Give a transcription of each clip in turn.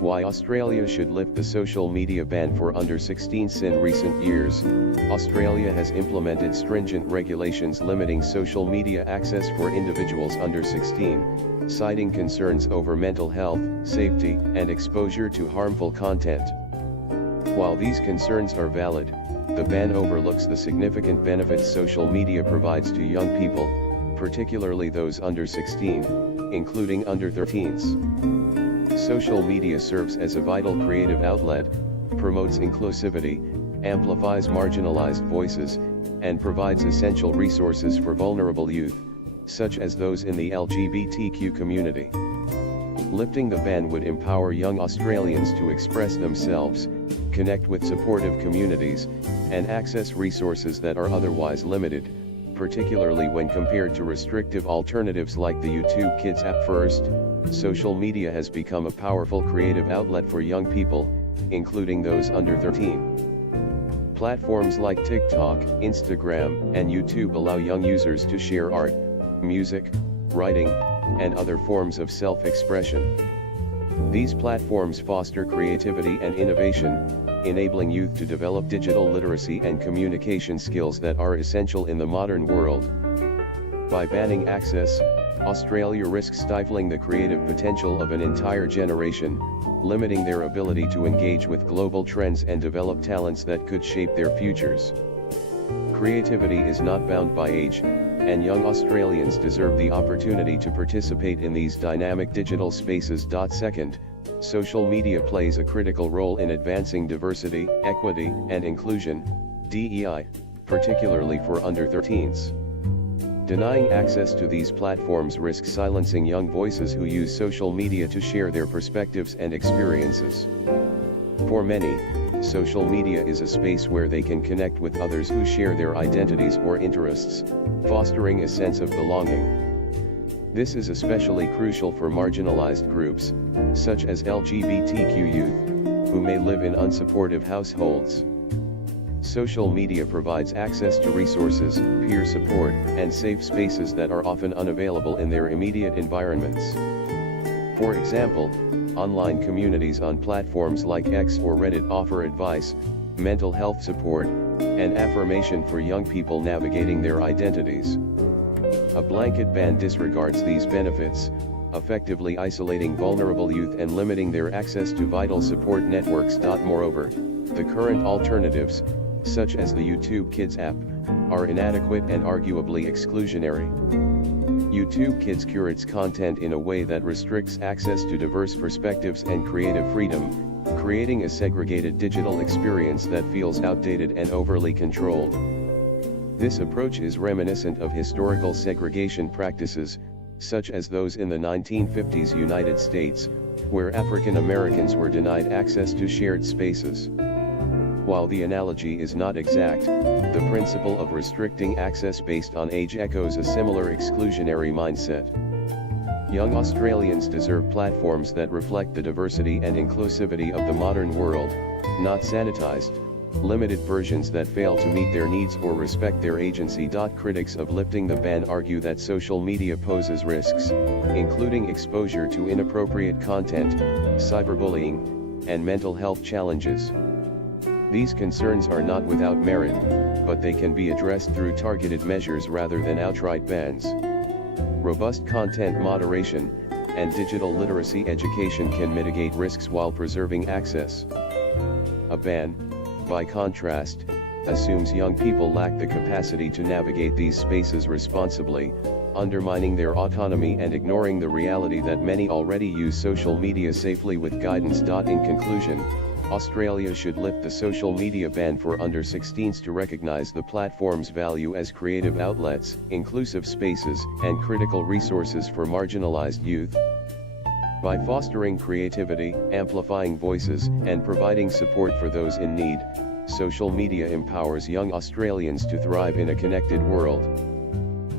Why Australia should lift the social media ban for under 16s. In recent years, Australia has implemented stringent regulations limiting social media access for individuals under 16, citing concerns over mental health, safety, and exposure to harmful content. While these concerns are valid, the ban overlooks the significant benefits social media provides to young people, particularly those under 16, including under 13s. Social media serves as a vital creative outlet, promotes inclusivity, amplifies marginalized voices, and provides essential resources for vulnerable youth, such as those in the LGBTQ community. Lifting the ban would empower young Australians to express themselves, connect with supportive communities, and access resources that are otherwise limited, particularly when compared to restrictive alternatives like the YouTube Kids app. First, social media has become a powerful creative outlet for young people, including those under 13. Platforms like TikTok, Instagram, and YouTube allow young users to share art, music, writing, and other forms of self-expression. These platforms foster creativity and innovation, enabling youth to develop digital literacy and communication skills that are essential in the modern world. By banning access, Australia risks stifling the creative potential of an entire generation, limiting their ability to engage with global trends and develop talents that could shape their futures. Creativity is not bound by age, and young Australians deserve the opportunity to participate in these dynamic digital spaces. Second, social media plays a critical role in advancing diversity, equity, and inclusion, DEI, particularly for under 13s. Denying access to these platforms risks silencing young voices who use social media to share their perspectives and experiences. For many, social media is a space where they can connect with others who share their identities or interests, fostering a sense of belonging. This is especially crucial for marginalized groups, such as LGBTQ youth, who may live in unsupportive households. Social media provides access to resources, peer support, and safe spaces that are often unavailable in their immediate environments. For example, online communities on platforms like X or Reddit offer advice, mental health support, and affirmation for young people navigating their identities. A blanket ban disregards these benefits, effectively isolating vulnerable youth and limiting their access to vital support networks. Moreover, the current alternatives, such as the YouTube Kids app, are inadequate and arguably exclusionary. YouTube Kids curates content in a way that restricts access to diverse perspectives and creative freedom, creating a segregated digital experience that feels outdated and overly controlled. This approach is reminiscent of historical segregation practices, such as those in the 1950s United States, where African Americans were denied access to shared spaces. While the analogy is not exact, the principle of restricting access based on age echoes a similar exclusionary mindset. Young Australians deserve platforms that reflect the diversity and inclusivity of the modern world, not sanitized, limited versions that fail to meet their needs or respect their agency. Critics of lifting the ban argue that social media poses risks, including exposure to inappropriate content, cyberbullying, and mental health challenges. These concerns are not without merit, but they can be addressed through targeted measures rather than outright bans. Robust content moderation and digital literacy education can mitigate risks while preserving access. A ban, by contrast, assumes young people lack the capacity to navigate these spaces responsibly, undermining their autonomy and ignoring the reality that many already use social media safely with guidance. In conclusion, Australia should lift the social media ban for under 16s to recognize the platform's value as creative outlets, inclusive spaces, and critical resources for marginalized youth. By fostering creativity, amplifying voices, and providing support for those in need, social media empowers young Australians to thrive in a connected world.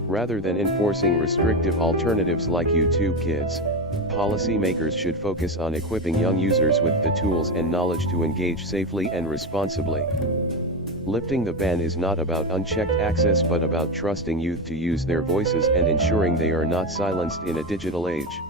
Rather than enforcing restrictive alternatives like YouTube Kids, policymakers should focus on equipping young users with the tools and knowledge to engage safely and responsibly. Lifting the ban is not about unchecked access but about trusting youth to use their voices and ensuring they are not silenced in a digital age.